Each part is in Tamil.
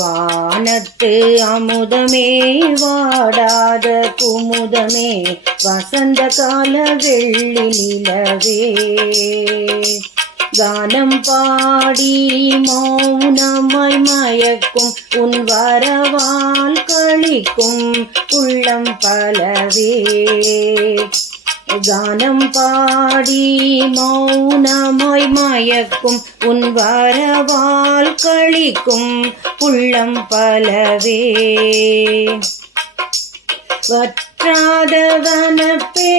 வானத்து அமுதமே வாடாத குமுதமே வசந்த கால வெள்ளி நிலவே கானம் பாடி மௌனமாய் மயக்கும் உன் வரவால் கழிக்கும் உள்ளம் பலவே கானம் பாடி மௌனமாய் மயக்கும் உன் வரவால் கழிக்கும் உள்ளம் பலவே வற்றாத வனப்பே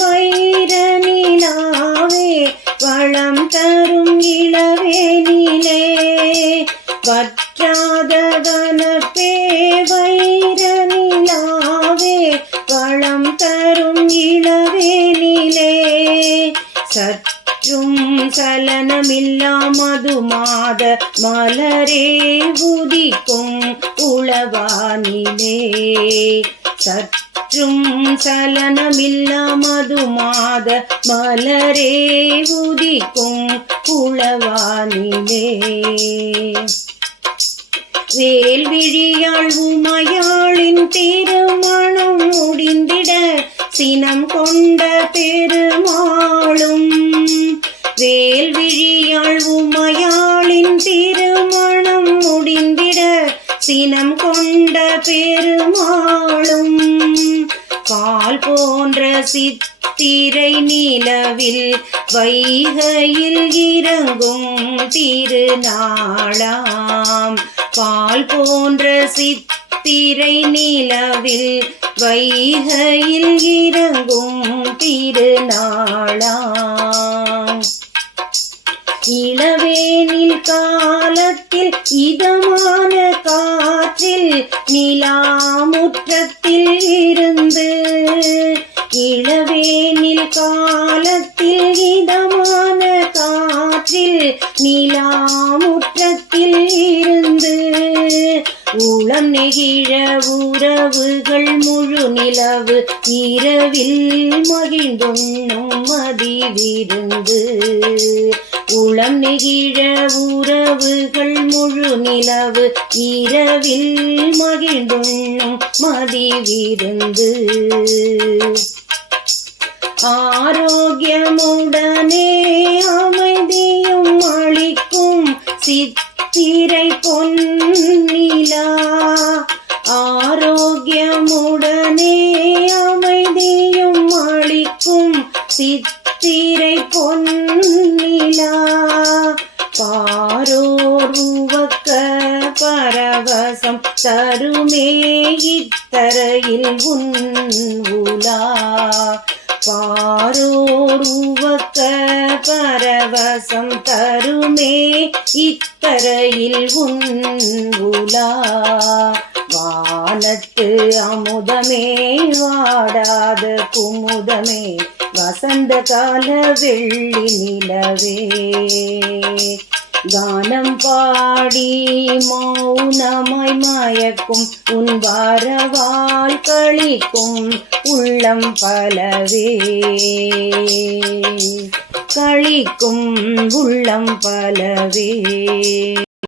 வைர நிலாவே வளம் தரும் இளவேனிலே வற்றாத வனப்பே வைர நிலாவே வளம் தரும் இளவேனிலே சற்றும் சலனமில்லா மதுமாத மலரே உதிக்கும் உளவானிலே சற்றும் சலனமில்லா மதுமாத மலரே உதிக்கும் உளவானிலே வேல்விழியாள் உமையாளின் திருமணம் முடிந்திட சினம் கொண்ட பெருமாளும் வேல்விழியாள் உமையாளின் திருமணம் முடிந்திட சினம் கொண்ட பெருமாளும் பால் போன்ற சித்திரை நிலவில் வைகையில் இறங்கும் திருநாளாம் பால் போன்ற சித்திரை நிலவில் வைகையில் இறங்கும் திருநாளாம் இளவேனில் காலத்தில் இதமான காற்றில் நிலாமுற்றத்தில் இருந்து இளவேனில் காலத்தில் இதமான காற்றில் நிலாமுற்றத்தில் இருந்து உளம் நெகிழ உறவுகள் முழு நிலவு இரவில் மகிழ்ந்துண்ணும் மதிவிருந்து உளம் நெகிழ உறவுகள் முழு நிலவு இரவில் மகிழ்ந்துண்ணும் மதிவிருந்து ஆரோக்கியமுடனே அமைதியும் அளிக்கும் சித்திரை பொன்னிலா ஆரோக்கியமுடனே அமைதியும் அளிக்கும் சித்திரை பொன்னிலா பாரோர் உவக்க பரவசம் தருமே இத்தரையில் உன் உலா பாரோர் உவக்க பரவசம் தருமே இத்தரையில் உன் உலா வானத்து அமுதமே வாடாத குமுதமே வசந்த கால வெள்ளி நிலவே கானம் பாடி மௌனமாய் மயக்கும் உன் வரவால் கழிக்கும் உள்ளம் பலவே கழிக்கும் உள்ளம் பலவே